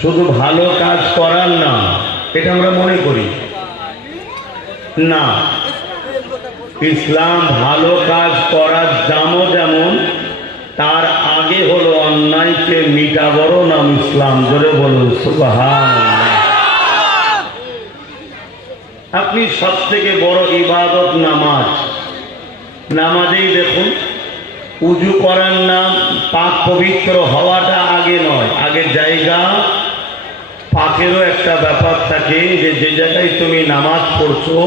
শুধু ভালো কাজ করার না, এটা আমরা মনে করি। না, ইসলাম ভালো কাজ করার দামও যেমন, তার আগে হলো অন্যায়কে মিটাবরও নাম ইসলাম, জোরে বলুন আপনি সব থেকে বড় ইবাদত নামাজ। নামাজেই দেখুন, উজু করার নাম পাক পবিত্র হওয়াটা আগে নয় আগে জায়গা পাকেরও একটা ব্যাপার থাকে যে যে জায়গায় তুমি নামাজ পড়ছো,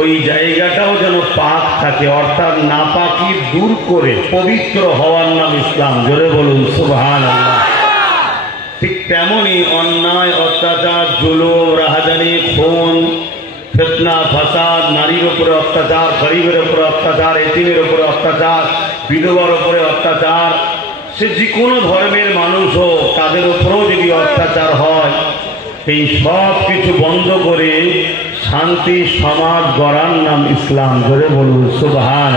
ওই জায়গাটাও যেন পাক থাকে। অর্থাৎ না নাপাকি দূর করে পবিত্র হওয়ার নাম ইসলাম। জোরে বলুন সুবহান ঠিক তেমনই অন্যায়, অত্যাচার, জুলুম, রাহাজানি, খুন, ফেতনা, ফাসাদ, নারীর উপরে অত্যাচার, গরিবের উপরে অত্যাচার, এতিমের উপরে অত্যাচার, বিধবার উপরে অত্যাচার সে যে কোনো ধর্মের মানুষ হোক, তাদের উপরেও যদি অত্যাচার হয় এই সব কিছু বন্ধ করে শান্তি, সমাজ, গড়ার নাম ইসলাম। ধরে বলুন সুবহান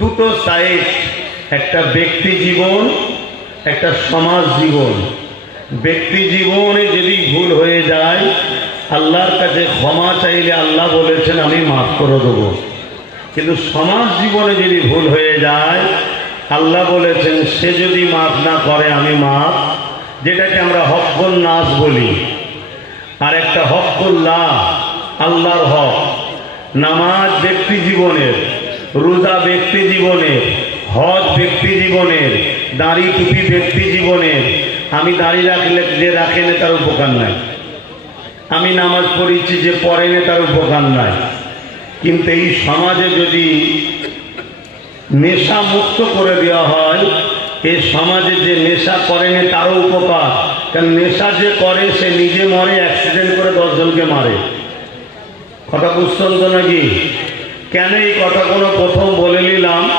দুটো সাইড একটা ব্যক্তি জীবন, একটা সমাজ জীবন। ব্যক্তি জীবনে যদি ভুল হয়ে যায়, আল্লাহর কাছে ক্ষমা চাইলে আল্লাহ বলেছেন, আমি মাফ করে দেবো। কিন্তু সমাজ জীবনে যদি ভুল হয়ে যায় আল্লাহ বলেছেন, সে যদি মাফ না করে, আমি মাফ। যেটাকে আমরা হকল নাচ বলি। আর একটা হকুল্লাহ আল্লাহর হক। নামাজ ব্যক্তি জীবনের, রোজা ব্যক্তি জীবনের, হজ ব্যক্তি জীবনের, দাড়ি টুপি ব্যক্তি জীবনের, আমি দাড়ি রাখলে যে রাখে না তার উপকার নাই। আমি নামাজ পড়েছি যে পড়ে না তার উপকার নাই। কিন্তু এই সমাজে যদি নেশা মুক্ত করে দেওয়া হয়। এই সমাজে যে নেশা করে না, তারও উপকার। কারণ নেশা যে করে, সে নিজে মরে অ্যাক্সিডেন্ট করে দশজনকে মারে। কথা বুঝতেন তো নাকি? কেন এই কথাগুলো প্রথম বলে নিলাম?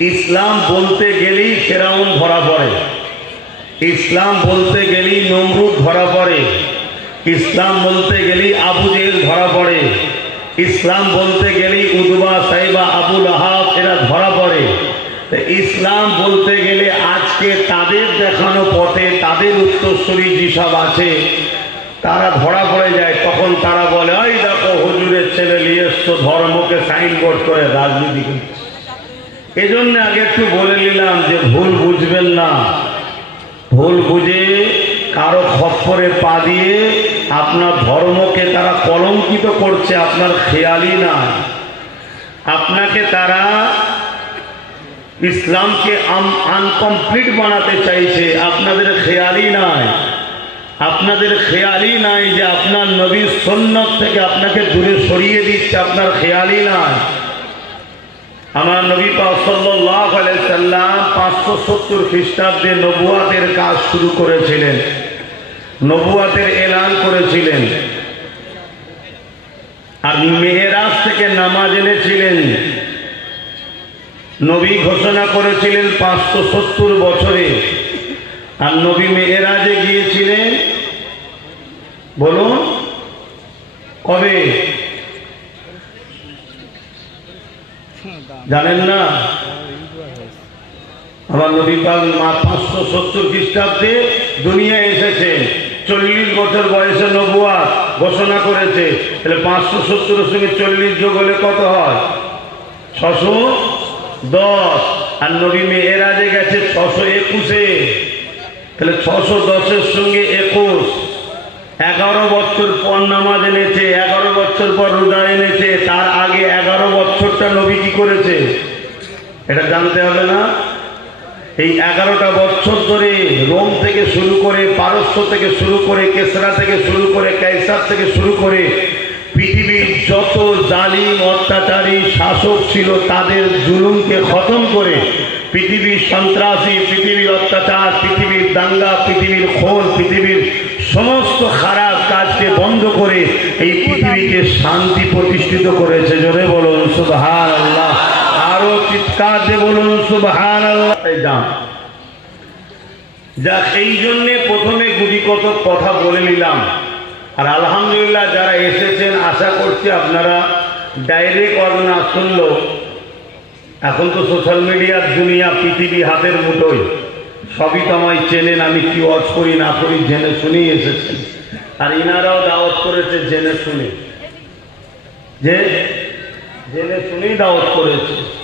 ইসলাম বলতে গেলেই ফেরাউন ধরা পড়ে। ইসলাম বলতে গেলেই নমরুদ ধরা পড়ে। ইসলাম বলতে গেলেই আবু জেল ধরা পড়ে। ইসলাম বলতে গেলেই উদবা সাইবা আবুল আহাব এরা ধরা পড়ে। ইসলাম বলতে গেলে আজকে তাদের দেখানো পথে তাদের উত্তরস্বরী যেসব আছে, তারা ধরা পড়ে যায়। তখন তারা বলে ওই দেখো, হুজুরের ছেলে নিয়ে ধর্মকে সাইনবোর্ড করে রাজনীতি এজন্য আগে একটু বলে নিলাম যে ভুল বুঝবেন না। ভুল বুঝে কারও খপ্পরে পা দিয়ে আপনার ধর্মকে তারা কলঙ্কিত করছে, আপনার খেয়ালই না আপনাকে তারা ইসলামকে আনকমপ্লিট বানাতে চাইছে, আপনাদের খেয়ালই নাই। আপনাদের খেয়ালই নাই যে আপনার নবীর সন্ন্যত থেকে আপনাকে দূরে সরিয়ে দিচ্ছে, আপনার খেয়ালই নাই। আমার নবী সাল্লাম পাঁচশো সত্তর খ্রিস্টাব্দে নবুয়াতের কাজ শুরু করেছিলেন। নবুয়াতের এলান করেছিলেন। আর মেহেরাজ থেকে নামাজ এনেছিলেন। নবী ঘোষণা করেছিলেন পাঁচশো সত্তর বছরে। আর নবী মেহেরাজে গিয়েছিলেন। বলুন, কবে? জানেন না? আমার নবী পাক মা পাঁচশো সত্তর খ্রিস্টাব্দে দুনিয়ায় এসেছেন চল্লিশ বছর বয়সে নবুয়া ঘোষণা করেছে। তাহলে পাঁচশো সত্তরের সঙ্গে চল্লিশ যোগ হলে কত হয়? ছশো দশ। আর নবী মেয়েরাজে গেছে ছশো একুশে। তাহলে ছশো দশের সঙ্গে একুশ। এগারো বছর পর নামাজ এনেছে, এগারো বছর পর রোজা এনেছে, তার আগে এগারো বছরটা নবী কি করেছে? এটা জানতে হবে না? এই এগারোটা বছর ধরে রোম থেকে শুরু করে পারস্য থেকে শুরু করে কেসরা থেকে শুরু করে কাইসার থেকে শুরু করে পৃথিবীর যত জালিম, অত্যাচারী, শাসক ছিল, তাদের জুলুমকে খতম করে পৃথিবীর সন্ত্রাসী, পৃথিবীর অত্যাচার, পৃথিবীর দাঙ্গা, পৃথিবীর খোল পৃথিবীর সমস্ত খারাপ কাজকে বন্ধ করে এই পৃথিবীকে শান্তি প্রতিষ্ঠিত করেছে। জোরে বলুন সুবহান আল্লাহ আরও বলুন সুবহান এই জন্যে প্রথমে গুটি কথা বলে নিলাম। আর আলহামদুলিল্লাহ যারা এসেছেন, আশা করছি আপনারা ডাইরেক্ট এখন তো সোশ্যাল মিডিয়ার দুনিয়া, পৃথিবী হাতের মুঠোয়। সবই তো আমায় চেনেন, আমি কি ওয়াজ করি, না করি, জেনে শুনেই এসেছেন। আর ইনারাও দাওয়াত করেছে, জেনে শুনে। যে? জেনে শুনেই দাওয়াত করেছে।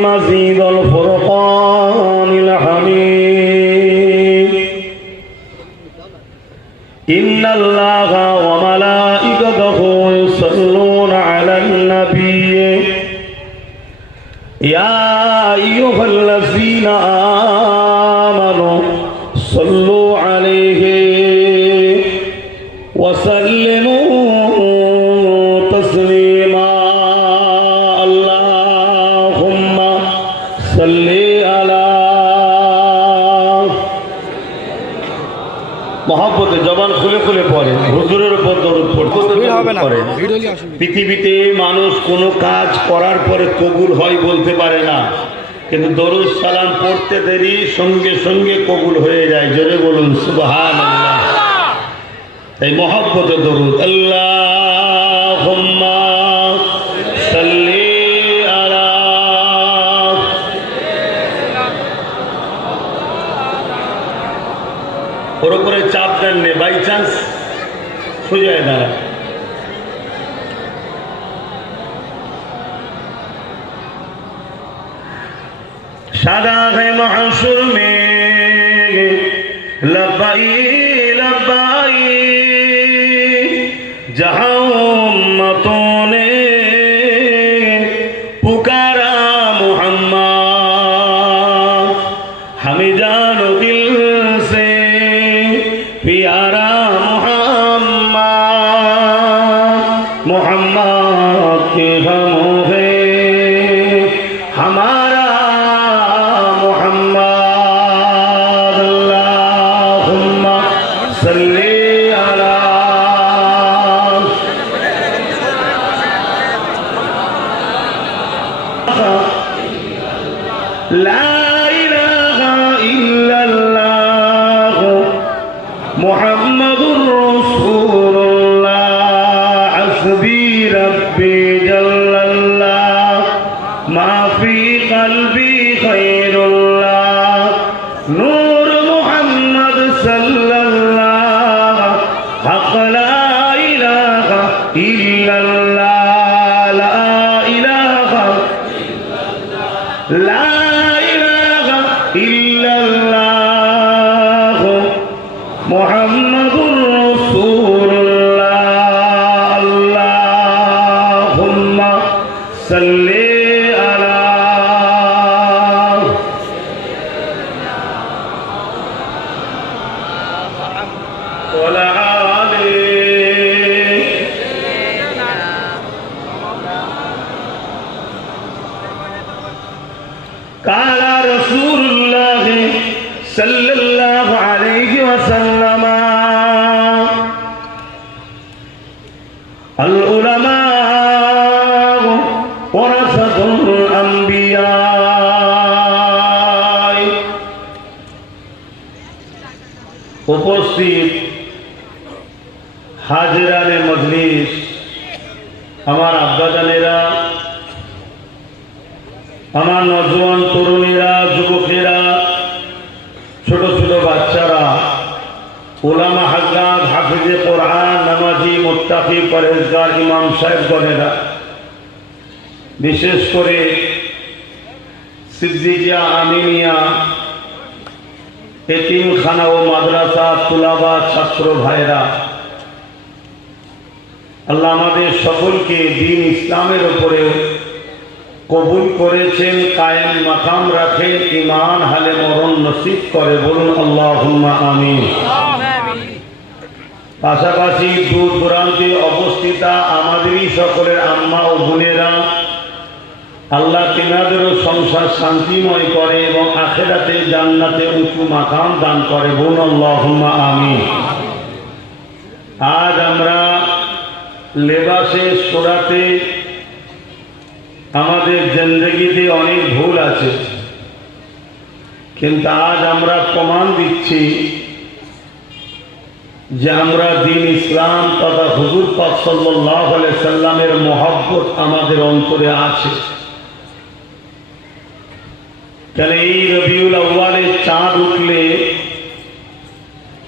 almas indo পড়তে ভিড় হবে না। পড়ে ভিড় হলে অসুবিধা পৃথিবীতে মানুষ কোনো কাজ করার পরে কবুল হয় বলতে পারে না। কিন্তু দরুদ সালাম পড়তে দেরি, সঙ্গে সঙ্গে কবুল হয়ে যায়। জোরে বলুন সুবহান এই মহব্বত দরুদ। আল্লাহ ওর উপরে চাপ দেন নে বাই চান্স সোজা দাঁড়া سادا غي محسوس کالا رسول اللہ صلی সাহেবগণেরা বিশেষ করে সিদ্দিকিয়া, আমিনিয়া, এতিমখানা ও মাদ্রাসা তুলাবা ছাত্র ভাইরা আল্লাহ আমাদের সকলকে দিন ইসলামের উপরে কবুল করেছেন, কায়েম মাকাম রাখেন ইমান হালে মরণ নসিব করে বলুন আল্লাহ আমিন। পাশাপাশি দূর দূরান্তে অবস্থিতা আমাদেরই সকলের আম্মা ও বোনেরা আল্লাহ তিনাদেরও সংসার শান্তিময় করে এবং আখেরাতে জান্নাতে উঁচু মাকাম দান করে। বোন আল্লাহুম্মা আমিন। আজ আমরা লেবাসে, সোরাতে আমাদের জিন্দগিতে অনেক ভুল আছে। কিন্তু আজ আমরা প্রমাণ দিচ্ছি যে আমরা দিন ইসলাম তথা হুজুর পাক সাল্লাহ সাল্লামের মহব্বত আমাদের অন্তরে আছে। কেন এই রবিউল আউ্বালে চাঁদ উঠলে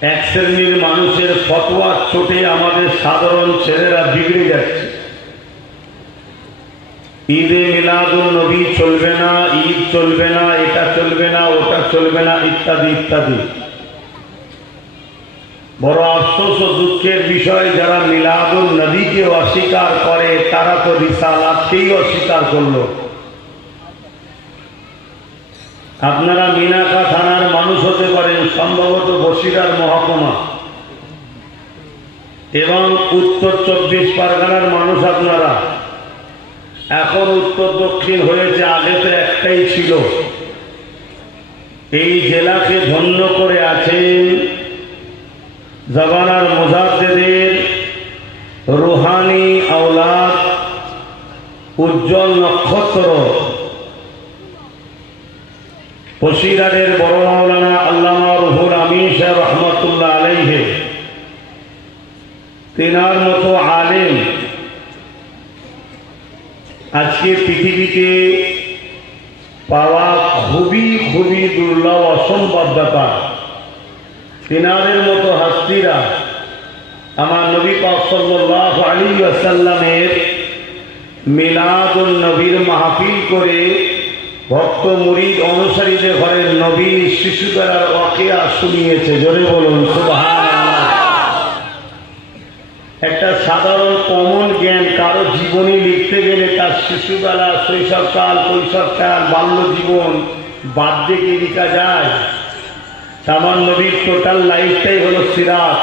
এক শ্রেণির মানুষের ফতোয়ার চোটে আমাদের সাধারণ ছেলেরা বিগড়ে যাচ্ছে। ঈদে মিলাদুল নবী চলবে না, ঈদ চলবে না, এটা চলবে না, ওটা চলবে না, ইত্যাদি ইত্যাদি। বড় আফসোস ও দুঃখের বিষয়, যারা মিলাদুল নবীকে অস্বীকার করে, তারা তো রিসালাতকেই অস্বীকার করল। আপনারা মিনাকা থানার মানুষ হতে পারেন, সম্ভবত বসিরার মহকুমা। এবং উত্তর চব্বিশ পরগনার মানুষ আপনারা। এখন উত্তর দক্ষিণ হয়েছে, আগে তো একটাই ছিল। এই জেলাকে ধন্য করে আছেন জবানার মোজাদ্দেদের রুহানি আওলাদ উজ্জ্বল নক্ষত্র। বসিরাদের বড় মাওলানা আল্লামা রুহুল আমিন সাহেব রহমতুল্লাহ আলাইহে। তেনার মতো আলেম আজকে পৃথিবীতে পাওয়া খুবই খুবই দুর্লভ অসম্ভব ব্যাপার। তেনাদের মতো হাস্তিরা আমার নবী পাক সাল্লাল্লাহু আলাইহি নবীর মাহফিল করে ভক্ত মুরিদ অনুসারীদের ঘরের নবীন শিশু বেলার অকেয়া শুনিয়েছে। জোরে বলুন একটা সাধারণ কমন জ্ঞান, কারও জীবনী লিখতে গেলে তার শিশুবেলা শৈশবকাল, কৈশবকাল বাল্য জীবন বাদ দিয়ে লিখা যায়? আমার নবীর টোটাল লাইফটাই হলো সিরাত।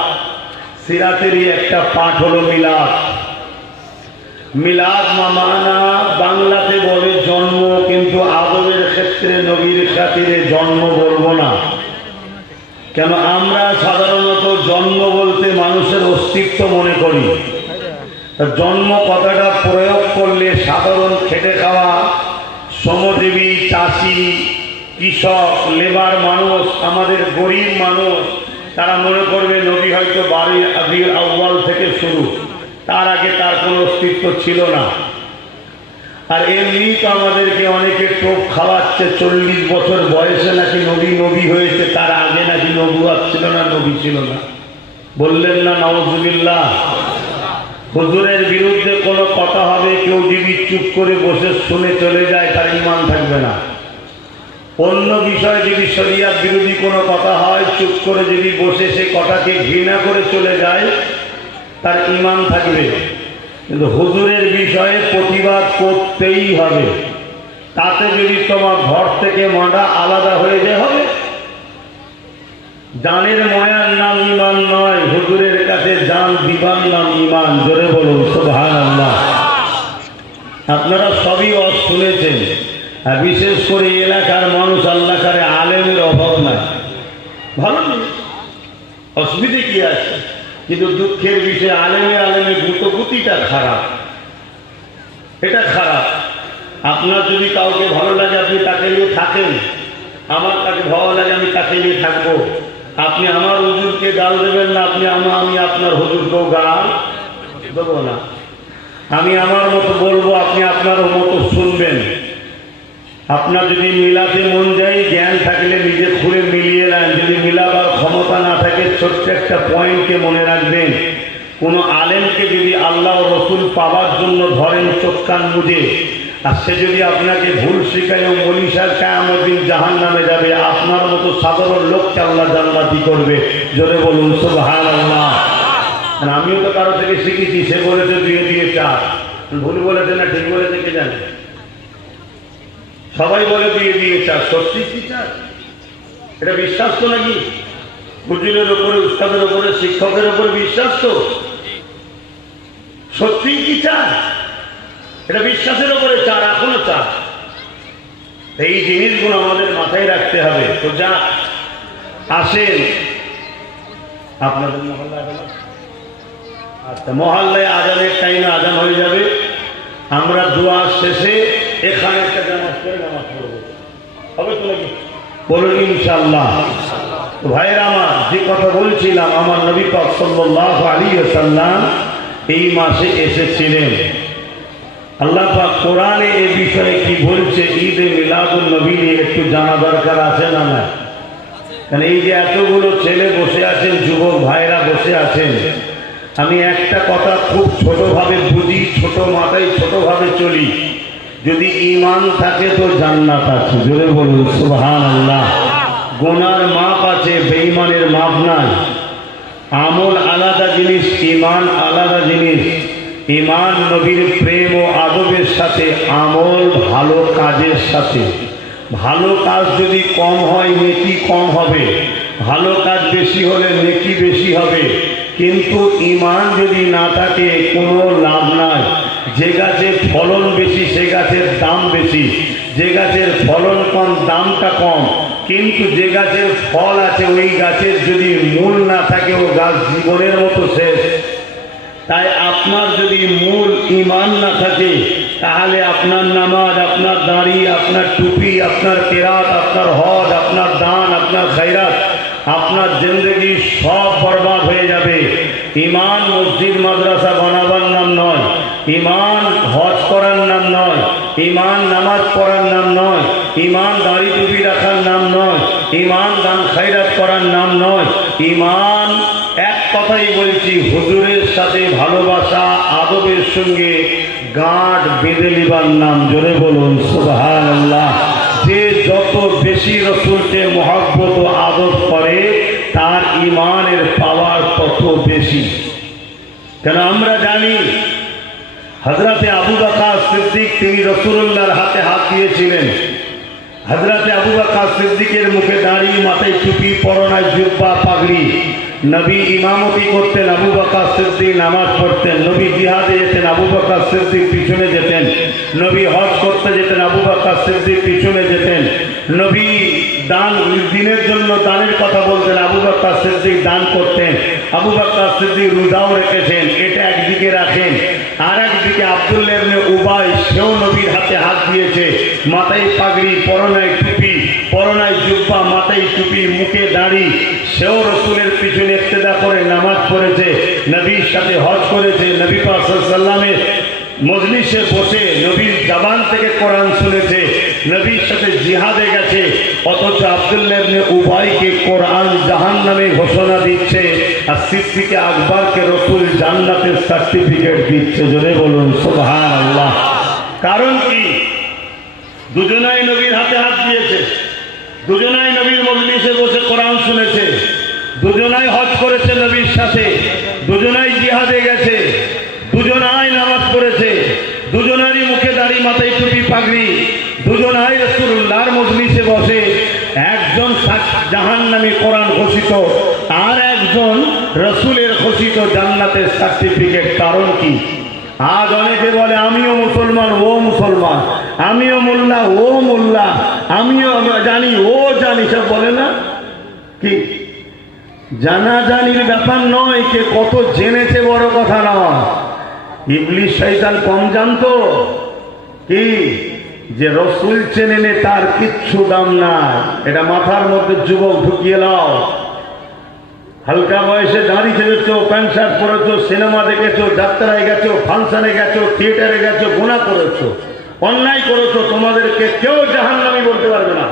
সিরাতেরই একটা পাঠ হলো মিলাদ। মিলাদ মামানা বাংলাতে বলে জন্ম, কিন্তু আদবের ক্ষেত্রে নবীর খাতিরে জন্ম বলব না। কেন আমরা সাধারণত জন্ম বলতে মানুষের অস্তিত্ব মনে করি। জন্ম কথাটা প্রয়োগ করলে সাধারণ খেটে খাওয়া শ্রমজীবী চাষি কৃষক, লেবার মানুষ, আমাদের গরিব মানুষ, তারা মনে করবে নবী হয়তো বাড়ির আবির আউ্বাল থেকে শুরু। তার আগে তার কোনো অস্তিত্ব ছিল না। আর এমনি তো আমাদেরকে অনেকে টোপ খাওয়াচ্ছে, চল্লিশ বছর বয়সে নাকি নবী নবী হয়েছে, তার আগে নাকি নবুয়াত ছিল না, নবী ছিল না। বললেন না নওয়াজুবিল্লাহ হুজুরের বিরুদ্ধে কোনো কথা হবে, কেউ যদি চুপ করে বসে শুনে চলে যায়, তার ইমান থাকবে না। অন্য বিষয়ে যদি শরিয়াত বিরোধী কোনো কথা হয়, চুপ করে যদি বসে সে কথাকে ঘৃণা করে চলে যায়, তার ইমান থাকবে। কিন্তু হুজুরের বিষয়ে প্রতিবাদ করতেই হবে। তাতে যদি তোমার ঘর থেকে মাডা আলাদা হয়ে যায়, হবে। জানের ময়ার নাম ইমান নয়, হুজুরের কাছে জান দিবার নাম ইমান জোরে বলুন সুবহান আল্লাহ আপনারা সবই অস শুনেছেন আর বিশেষ করে এলাকার মানুষ আল্লাহকারে আলেমের অভাব নাই। ভালো অসুবিধে কি আছে? কিন্তু দুঃখের বিষয়ে, আলেমে আলেমে গুতগুতিটা খারাপ। এটা খারাপ। আপনার যদি কাউকে ভালো লাগে, আপনি তাকে নিয়ে থাকেন। আমার তাকে ভালো লাগে, আমি তাকে নিয়ে থাকব। আপনি আমার হুজুরকে গাল দেবেন না, আপনি আমার আমি আপনার হুজুরকেও গাল দেবো না। আমি আমার মতো বলব, আপনি আপনার মতো শুনবেন। আপনার যদি মিলাতে মন যায়, জ্ঞান থাকলে নিজে খুলে মিলিয়ে নেন। যদি মিলাবার ক্ষমতা না থাকে, ছোট্ট একটা পয়েন্টকে মনে রাখবেন। কোনো আলেমকে যদি আল্লাহ রসুল পাওয়ার জন্য ধরেন চোখ কান মুজে, আর সে যদি আপনাকে ভুল শিখায় এবং মনীষার কায়ামদিন জাহান নামে যাবে, আপনার মতো সাধারণ লোককে আল্লাহ জান্নাতি করবে। জোরে বলুন সুবহান আল্লাহ আমিও তো কারও থেকে শিখেছি, সে বলেছে দুয়ে দিয়ে চার। ভুল বলেছে না, ঠিক বলেছে, কে জানে? সবাই বলে দিয়ে দিয়ে চার সত্যি কি চার এটা বিশ্বাস তো নাকি? হুজুরের উপরে, উস্তাদের উপরে, শিক্ষকের উপরে বিশ্বাস তো? সত্যি কি চায় এটা বিশ্বাসের উপরে চার এখনও চার এই জিনিসগুলো আমাদের মাথায় রাখতে হবে। তো যা আসেন, আপনাদের মহল্লা আচ্ছা মহল্লায় আজানের টাইমে আজান হয়ে যাবে। আমরা দোয়া শেষে এখানে একটা জামাজ করে নামাজ পড়ব। হবে তো নাকি? বলুন ইনশাল্লাহ ভাইয়ের আমার, যে কথা বলছিলাম, আমার নবী পাক সাল্লাল্লাহু আলাইহি ওয়াসাল্লাম এই মাসে এসেছিলেন। আল্লাহ পাক কোরআনে এ বিষয়ে কি বলছে, ঈদে মিলাদুল নবী একটু জানা দরকার আছে না না কারণ এই যে এতগুলো ছেলে বসে আছেন, যুবক ভাইরা বসে আছেন, আমি একটা কথা খুব ছোটভাবে বুঝি, ছোট মাথায় ছোটভাবে চলি। যদি ইমান থাকে তো জান্নাত আছে। জোরে বলুন সুবহান আল্লাহ গোনার মাপ আছে, বেঈমানের মাপ নাই। আমল আলাদা জিনিস ইমান আলাদা জিনিস। ইমান নবীর প্রেম ও আদবের সাথে, আমল ভালো কাজের সাথে। ভালো কাজ যদি কম হয়, নেকি কম হবে। ভালো কাজ বেশি হলে নেকি বেশি হবে। কিন্তু ইমান যদি না থাকে, কোনো লাভ নাই। যে গাছের ফলন বেশি, সে গাছের দাম বেশি। যে গাছের ফলন কম, দামটা কম। কিন্তু যে গাছের ফল আছে, ওই গাছের যদি মূল না থাকে, ও গাছ জীবনের মতো শেষ। তাই আপনার যদি মূল ইমান না থাকে, তাহলে আপনার নামাজ, আপনার দাড়ি, আপনার টুপি, আপনার কেরাত, আপনার হজ, আপনার দান, আপনার খৈরাত আপনার জিন্দগি সব বরবাদ হয়ে যাবে। ইমান, মসজিদ, মাদ্রাসা, বানাবার নাম নয়। ইমান হজ করার নাম নয় ইমান নামাজ পড়ার নাম নয় ইমান দাড়ি টুপি রাখার নাম নয় ইমান দান খৈরাত করার নাম নয়। ইমান এক কথাই বলছি, হুজুরের সাথে ভালোবাসা, আদবের সঙ্গে গাঁট বেঁধে নিবার নাম জোরে বলুন সুবহান আল্লাহ যে যত বেশি রসুলকে মহব্বত ও আদব করে, তার ইমানের পাওয়ার তত বেশি। কেন আমরা জানি হজরতে আবু বাকা সিদ্দিক তিনি রসুল্লাহর হাতে হাত দিয়েছিলেন। হজরতে আবু বাকা সিদ্দিকের মুখে দাঁড়িয়ে মাথায় টুপি, পরনায় জুব্বা, পাগড়ি। নবী ইমামতি করতেন আবু বাকা সিদ্দিক, নামাজ পড়তেন। নবী জিহাদে যেতেন, আবু বাকা সিদ্দিক পিছনে যেতেন। নবী হজ করতে যেতেন, আবু বাকা সিদ্দিক পিছনে যেতেন। নবী দান দিনের জন্য দানের কথা বলতেন। আবু বাক্কা সিদ্দিক দান করতেন। আবু বাক্কা সিদ্দিক রোজাও রেখেছেন। এটা একদিকে রাখেন। আর একদিকে আবদুল্লাহ ইবনে উবাই সেও নবীর হাতে হাত দিয়েছে। মাথায় পাগড়ি, পরনায় টুপি, পরনায় জুব্বা, মাথায় টুপি, মুখে দাড়ি। সেও রসুলের পিছনে ইক্তেদা করে নামাজ পড়েছে। নবীর সাথে হজ করেছে। নবী পাক সাল্লামের মজলিসে বসে নবীর জাবান থেকে কোরআন শুনেছে, নবীর সাথে জিহাদে গেছে, অথচ আবদুল্লাহ উবাইকে কোরআন জাহান নামে ঘোষণা দিচ্ছে আর সিদ্দিকে আকবরকে রসুল জান্নাতের সার্টিফিকেট দিচ্ছে। জোরে বলুন সুবহান আল্লাহ কারণ কি? দুজনাই নবীর হাতে হাত দিয়েছে, দুজনাই নবীর মজলিসে বসে কোরআন শুনেছে, দুজনাই হজ করেছে নবীর সাথে দুজনাই জিহাদে গেছে দুজনাই নামাজ পড়েছে দুজনারই মুখে দাড়ি মাথায় টুপি পাগড়ি দুজনাই রসুল্লাহর মজলিসে বসে একজন জাহান নামে কোরআন ঘোষিত আর একজন রসুলের ঘোষিত জান্নাতের সার্টিফিকেট কারণ কি? আজ অনেকে বলে, আমিও মুসলমান, ও মুসলমান, আমিও মোল্লা, ও মোল্লা, আমিও জানি, ও জানি সব বলে না? কি? জানা জানির ব্যাপার নয় কে কত জেনেছে বড় কথা নয়। ইবলিশ শৈতান কম জানতো। কি? যে রসুল চেনে নে তার কিচ্ছু দাম নাই। এটা মাথার মধ্যে যুবক ঢুকিয়ে নাও হালকা বয়সে দাঁড়িয়ে ছেড়েছো প্যান্ট শার্ট পরেছো, সিনেমা দেখেছ যাত্রায় গেছো, ফাংশনে গেছো, থিয়েটারে গেছো, গুণা করেছ, অন্যায় করেছ, তোমাদেরকে কেউ জাহান্নামি বলতে পারবে না।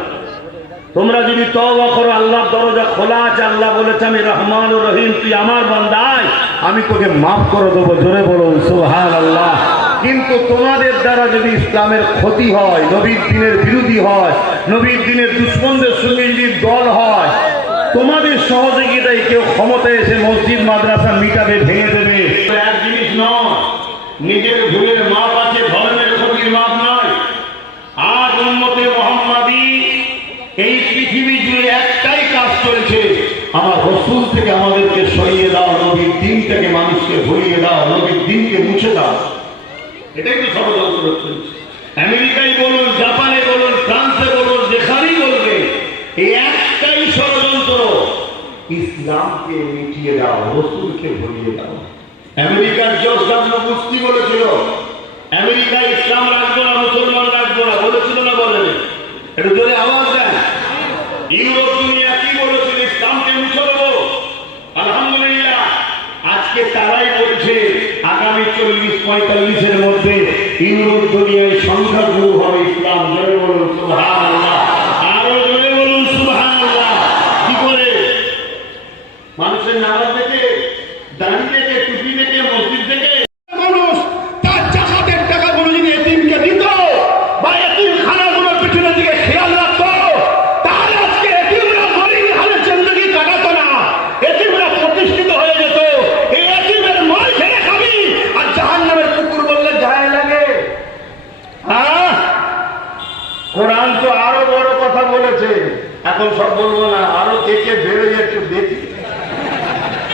তোমরা যদি তওবা করো আল্লাহর দরজা খোলা আছে, আল্লাহ বলেছে, আমি রহমান ও রহিম, তুই আমার বান্দায়, আমি তোকে মাফ করে দেবো, জোরে বলো সুবহান আল্লাহ কিন্তু তোমাদের দ্বারা যদি ইসলামের ক্ষতি হয়, নবীর দিনের বিরোধী হয়, নবীর দিনের দুশ্মনদের সঙ্গে যদি দল হয় তোমাদের সহযোগিতায় কেউ ক্ষমতায় এসে মসজিদ, মাদ্রাসা মিটাবে, ভেঙে দেবে। এক জিনিস নয়, নিজের ভুলের মাপ আছে, ধর্মের ক্ষতির মাপ নয়। আজ উন্মতে মোহাম্মদী, এই পৃথিবী জুড়ে একটাই কাজ চলছে, আমার রসুল থেকে আমাদেরকে সরিয়ে দাও, নবীর দিনটাকে মানুষকে ভুলিয়ে দাও, নবীর দিনকে মুছে দাও। এটাই তো ষড়যন্ত্র চলছে আমেরিকায় বলুন জাপানে বলুন ফ্রান্সে বলুন যেখানেই বলবে এই একটাই ষড়যন্ত্র ইসলামকে মিটিয়ে দাও, রসুলকে ভুলিয়ে দাও। আমেরিকার জর্জ ডাব্লিউ বুশ বলেছিল, আমেরিকা ইসলাম রাখব না, মুসলমান রাখব না, বলেছিল না বলেনি? একটু জোরে আওয়াজ দেন। ইউরোপ দুনিয়া কি বলেছিল, ইসলামকে মুছে আলহামদুলিল্লাহ, আজকে তারাই বলছে, আগামী চল্লিশ পঁয়তাল্লিশের মধ্যে ইউরোপ দুনিয়ায় সংখ্যাগুরু হবে ইসলাম জোরে বলুন সুবহান আরও জোরে বলুন সুবহান কি করে মানুষের নামাজ দেখে দাঁড়িয়ে দেখে টুপি দেখে মসজিদ দেখে মানুষ তার জাকাতের টাকাগুলো যদি এতিমকে দিত বা এতিম খানাগুলোর পিছনের দিকে খেয়াল রাখতো তাহলে আজকে এতিমরা গরিবী হালে জিন্দগি কাটাতো না এতিমরা প্রতিষ্ঠিত হয়ে যেত এই এতিমের মাল খেয়ে খাবি আর জাহান্নামের কুকুর বললে যায় লাগে হ্যাঁ কোরআন তো আরও বড় কথা বলেছে এখন সব বলব না আরও দেখে বেড়ে একটু দেখি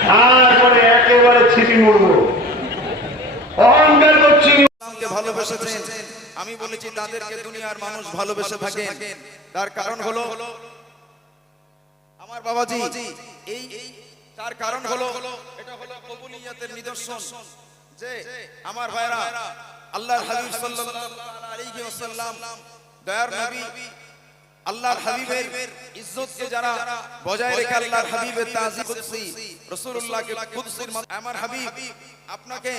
তারপরে একেবারে ছিটি মুড়বো অহংকার করছি ইসলামকে ভালোবেসেছেন আমি বলেছি তাদেরকে দুনিয়ার মানুষ ভালোবেসে থাকেন। তার কারণ হলো, আমার বাবাজি, এই তার কারণ হলো, এটা হলো কবুলিয়াতের নিদর্শন। যে আমার ভাইরা, আল্লাহর হাবিব সাল্লাল্লাহু আলাইহি ওয়াসাল্লাম, দয়ার নবী আল্লাহর হাবিবের ইজ্জতকে যারা বজায় রেখে আল্লাহর হাবিবের তাজিম কুদসি রাসূলুল্লাহকে কুদসির আমার হাবিব আপনাকে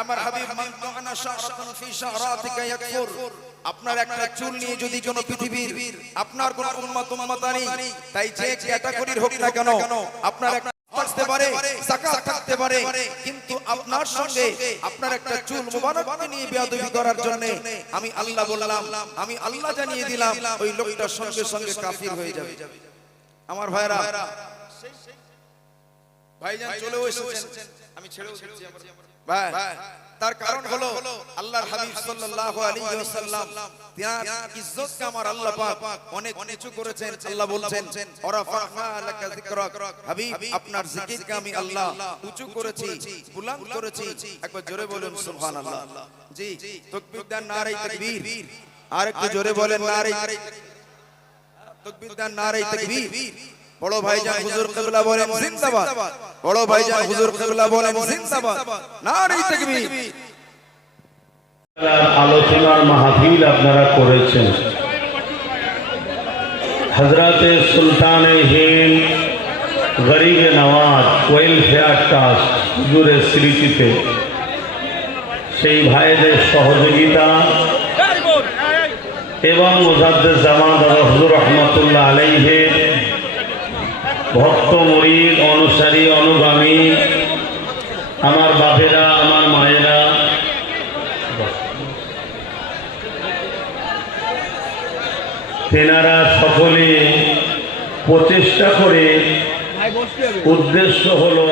আমার হাবিব মান কানা শারাতান ফি শারাতিকা ইয়াকফুর। আপনার একটা চুল নিয়ে যদি কোন পৃথিবীর আপনার কোন উম্মত উম্মতানি তাই যে ক্যাটাগরির হোক না কেন আপনার থাকতে পারে সাকাত থাকতে পারে। কিন্তু আপনার সঙ্গে আপনার একটা চুল মোবারককে নিয়ে বেয়াদবি করার জন্য আমি আল্লাহ বললাম আমি আল্লাহ জানিয়ে দিলাম ওই লোকটার সঙ্গে সঙ্গে কাফির হয়ে যাবে। আমার ভাইরা ভাইজান চলেও এসেছেন। আমি ছেড়েও দিচ্ছি আমার ভাই। তার কারণ হলো আল্লাহর হাবিব সাল্লাল্লাহু আলাইহি ওয়াসাল্লাম তার ইজ্জতকে আমার আল্লাহ পাক অনেক নিচু করেছেন আল্লাহ বলছেন ওরাফানা লাকা যিকরাক। হাবিব আপনার জিকিরকে আমি আল্লাহ উঁচু করেছি বুলন্দ করেছি। একবার জোরে বলুন সুবহানাল্লাহ। জি তাকবীর দেন নারে তাকবীর। আর একটু জোরে বলেন নারে তাকবীর। দেন নারে তাকবীর। বড় ভাইজান হুজুর কিবলা বলেন জিন্দাবাদ। বড় ভাইজান হুজুর কিবলা বলেন জিন্দাবাদ। নারে তাকবীর। আলোচনার মাহফিল আপনারা করেছেন। হজরতে সুলতান হিন্দ গরিব নওয়াজ ওয়েলফেয়ার ট্রাস্ট হুজুরের স্মৃতিতে সেই ভাইদের সহযোগিতা এবং মুজাদ্দের জামাত হুজুর রহমতুল্লাহ আলাইহের ভক্ত অনুসারী অনুগামী আমার বাপেরা আমার মায়েরা। তেনারা সকলে প্রচেষ্টা করে উদ্দেশ্য হলো